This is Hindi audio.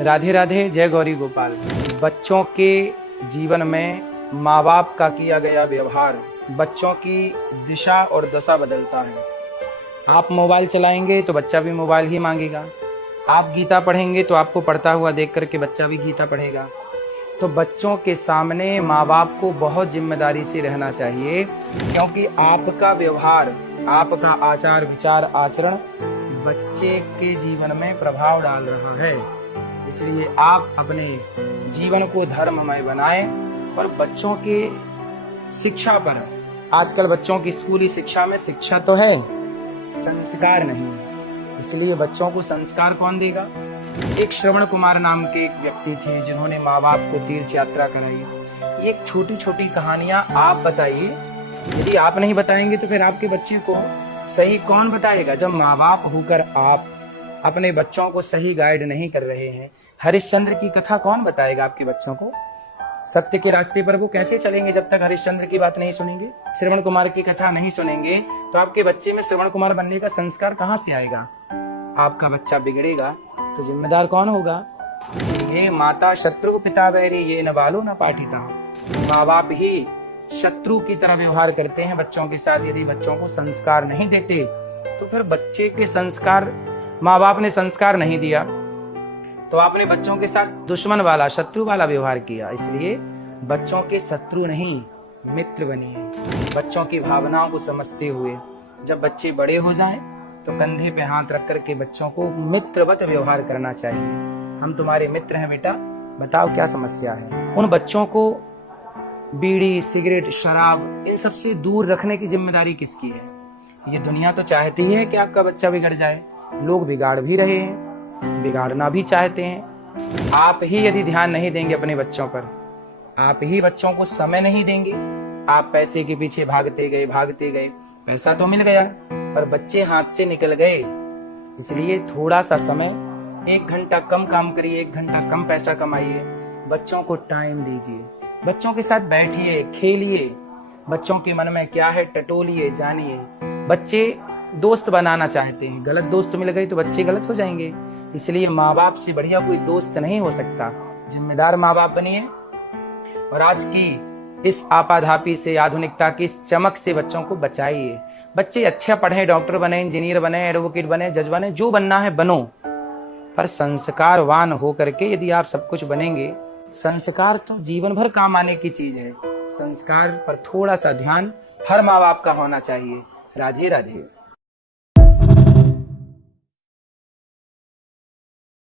राधे राधे, जय गौरी गोपाल। बच्चों के जीवन में माँ बाप का किया गया व्यवहार बच्चों की दिशा और दशा बदलता है। आप मोबाइल चलाएंगे तो बच्चा भी मोबाइल ही मांगेगा। आप गीता पढ़ेंगे तो आपको पढ़ता हुआ देख करके बच्चा भी गीता पढ़ेगा। तो बच्चों के सामने माँ बाप को बहुत जिम्मेदारी से रहना चाहिए, क्योंकि आपका व्यवहार, आपका आचार विचार आचरण बच्चे के जीवन में प्रभाव डाल रहा है। इसलिए आप अपने जीवन को धर्ममय बनाएं और बच्चों के शिक्षा पर, आजकल बच्चों की स्कूली शिक्षा में शिक्षा तो है, संस्कार नहीं है। इसलिए बच्चों को संस्कार कौन देगा? एक श्रवण कुमार नाम के एक व्यक्ति थे जिन्होंने माँ बाप को तीर्थ यात्रा कराई। ये छोटी छोटी कहानियां आप बताइए, यदि आप नहीं बताएंगे तो फिर आपके बच्चे को सही कौन बताएगा? जब माँ बाप होकर आप अपने बच्चों को सही गाइड नहीं कर रहे हैं। हरिश्चंद्र की कथा कौन बताएगा आपके बच्चों को? सत्य के रास्ते पर वो कैसे चलेंगे जब तक हरिश्चंद्र की बात नहीं सुनेंगे, श्रवण कुमार की कथा नहीं सुनेंगे? तो आपके बच्चे में श्रवण कुमार बनने का संस्कार कहाँ से आएगा? आपका बच्चा बिगड़ेगा तो जिम्मेदार कौन होगा? इसलिए माता शत्रु पिता वैरी ये न बालो न पाठिता। माँ बाप ही शत्रु की तरह व्यवहार करते हैं बच्चों के साथ। यदि बच्चों को संस्कार नहीं देते तो फिर बच्चे के संस्कार, माँ बाप ने संस्कार नहीं दिया तो आपने बच्चों के साथ दुश्मन वाला, शत्रु वाला व्यवहार किया। इसलिए बच्चों के शत्रु नहीं, मित्र बनिए। बच्चों की भावनाओं को समझते हुए जब बच्चे बड़े हो जाएं तो कंधे पे हाथ रख करके बच्चों को मित्रवत व्यवहार करना चाहिए। हम तुम्हारे मित्र हैं बेटा, बताओ क्या समस्या है? उन बच्चों को बीड़ी, सिगरेट, शराब, इन सब से दूर रखने की जिम्मेदारी किसकी है? ये दुनिया तो चाहती है कि आपका बच्चा बिगड़ जाए, लोग बिगाड़ भी रहे हैं, बिगाड़ना भी चाहते हैं। आप ही यदि ध्यान नहीं देंगे अपने बच्चों पर, आप ही बच्चों को समय नहीं देंगे, आप पैसे के पीछे भागते गए, पैसा तो मिल गया पर बच्चे हाथ से निकल गए। इसलिए थोड़ा सा समय, 1 घंटा कम काम करिए, 1 घंटा कम पैसा कमाइए, बच्चों को टाइम दीजिए, बच्चों के साथ बैठिए, खेलिए, बच्चों के मन में क्या है टटोलिए, जानिए। बच्चे दोस्त बनाना चाहते हैं, गलत दोस्त मिल गए तो बच्चे गलत हो जाएंगे। इसलिए माँ बाप से बढ़िया कोई दोस्त नहीं हो सकता। जिम्मेदार माँ बाप बनिए और आज की इस आपाधापी से, आधुनिकता की इस चमक से बच्चों को बचाइए। बच्चे अच्छा पढ़े, डॉक्टर बने, इंजीनियर बने, एडवोकेट बने, जज बने, जो बनना है बनो, पर संस्कारवान हो करके यदि आप सब कुछ बनेंगे। संस्कार तो जीवन भर काम आने की चीज है। संस्कार पर थोड़ा सा ध्यान हर माँ बाप का होना चाहिए। राधे राधे।